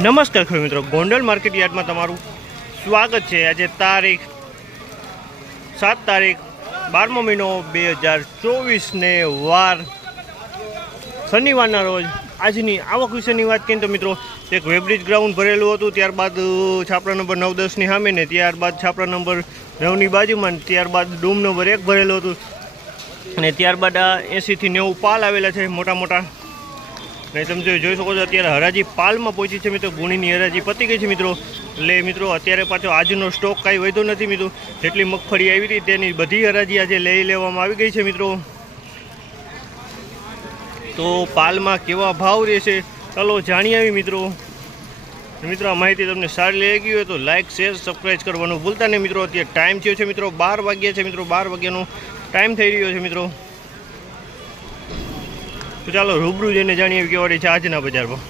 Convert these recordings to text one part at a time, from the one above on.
નમસ્કાર ખેડૂત મિત્રો, ગોંડલ માર્કેટ યાર્ડમાં તમારું સ્વાગત છે. આજે તારીખ સાત તારીખ, બારમો મહિનો બે હજાર ચોવીસને વાર શનિવારના રોજ આજની આવક વિશેની વાત કરીએ તો મિત્રો, એક વેબ્રિજ ગ્રાઉન્ડ ભરેલું હતું, ત્યારબાદ છાપરા નંબર નવ દસની સામે ને ત્યારબાદ છાપરા નંબર નવની બાજુમાં ત્યારબાદ ડૂમ નંબર એક ભરેલું હતું. અને ત્યારબાદ આ એંસીથી નેવું પાલ આવેલા છે, મોટા મોટા ને તમે જોઈ શકો છો, અત્યારે હરાજી પાલમાં પહોંચી છે મિત્રો, ગુણીની હરાજી પતી ગઈ છે મિત્રો. એટલે મિત્રો, અત્યારે પાછો આજનો સ્ટોક કાંઈ વધ્યો નથી મિત્રો. જેટલી મગફળી આવી હતી, તેની બધી હરાજી આજે લઈ લેવામાં આવી ગઈ છે મિત્રો. તો પાલમાં કેવા ભાવ રહેશે, ચાલો જાણી આવી મિત્રો. મિત્રો, આ માહિતી તમને સારી લાગી હોય તો લાઇક શેર સબસ્ક્રાઈબ કરવાનું ભૂલતા નહીં મિત્રો. અત્યારે ટાઈમ થયો છે મિત્રો, બાર વાગ્યા છે મિત્રો, બાર વાગ્યાનો ટાઈમ થઈ રહ્યો છે મિત્રો. તો ચાલો રૂબરૂ જઈને જાણીએ કેવાડી છે આજના બજારમાં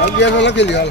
અગિયારસો લખી લ્યો હાલ.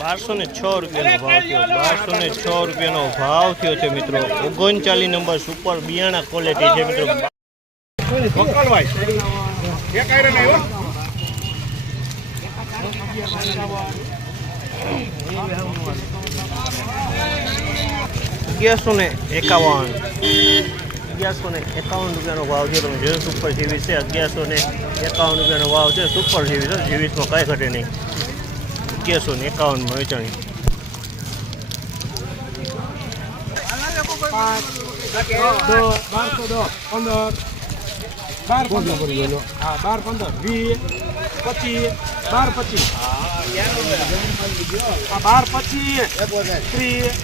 બારસો ને છ રૂપિયાનો ભાવ થયો. બારસો ને છ રૂપિયાનો ભાવ થયો છે મિત્રો. ઓગણચાલીસ નંબર સુપર બિયાણા ક્વોલિટી છે મિત્રો. અગિયારસો ને એકાવન. અગિયારસો ને એકાવન રૂપિયાનો ભાવ છે તમે જોયું સુપર જીવીસ છે અગિયારસો ને એકાવન રૂપિયાનો ભાવ છે સુપર જીવીસ છે જીવીસમાં કાંઈ ઘટે નહીં અગિયારસો ને એકાવનમાં વેચાણી બારસો દસ પંદર બાર પચીસ બાર પચીસ બાર પચીસ ત્રીસ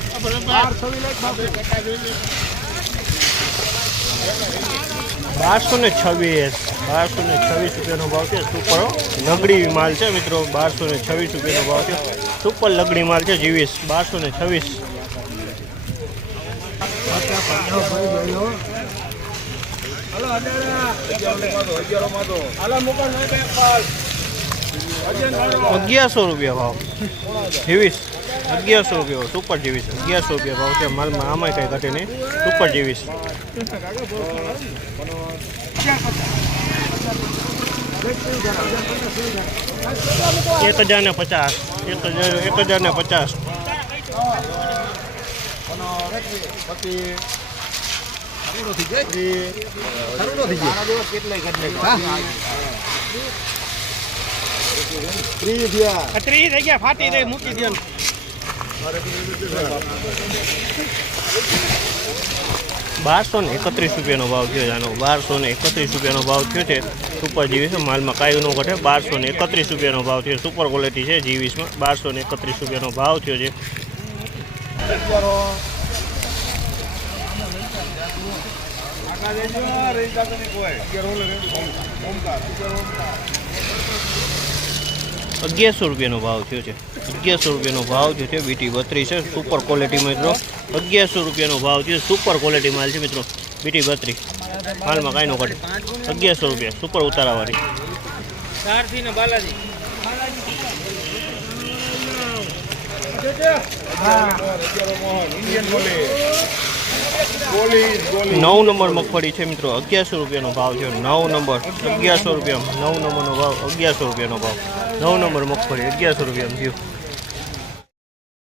બારસો ને છવ્વીસ બારસો ને છવ્વીસ રૂપિયાનો ભાવ છે. સુપર લગડી માલ છે મિત્રો બારસો ને છવ્વીસ રૂપિયાનો ભાવ છે. સુપર લગડી માલ છે, જીવીસ બારસો ને છવ્વીસ. અગિયારસો રૂપિયા ભાવ, જીવીસ. અગિયારસો રૂપિયા સુપર જીવીસ અગિયારસો રૂપિયા ભાવ છે માલમાં આમાં કંઈ ઘટે નહીં સુપર જીવીસ એક હજાર ને પચાસ એક હજાર એક હજાર ને પચાસ ત્રીસ થઈ ગયા ફાટી દે મૂકી દે બારસો ને એકત્રીસ રૂપિયાનો ભાવ થયો છે. આનો બારસો ને એકત્રીસ રૂપિયાનો ભાવ થયો છે. સુપર જીવીસ માલમાં કાંઈ ન ઘટે. બારસો ને એકત્રીસ રૂપિયાનો ભાવ થયો સુપર ક્વોલિટી છે જીવીસમાં. બારસો ને એકત્રીસ રૂપિયાનો ભાવ થયો છે. અગિયારસો રૂપિયાનો ભાવ થયો છે. અગિયારસો રૂપિયાનો ભાવ થયો છે. બીટી બત્રીસ છે. સુપર ક્વોલિટી મિત્રો. અગિયારસો રૂપિયાનો ભાવ થયો સુપર ક્વોલિટી માલ છે મિત્રો. બીટી બત્રીસ. હાલમાં કાંઈ ન ઘટે. અગિયારસો રૂપિયા. સુપર ઉતારાવાળી. ચારથી ને બાલાજી. નવ નંબર મગફળી છે મિત્રો, અગિયારસો રૂપિયાનો ભાવ છે નવ નંબર, અગિયારસો રૂપિયા નવ નંબરનો ભાવ, અગિયારસો રૂપિયાનો ભાવ. નવ નંબર મગફળી અગિયારસો રૂપિયામાં થયું.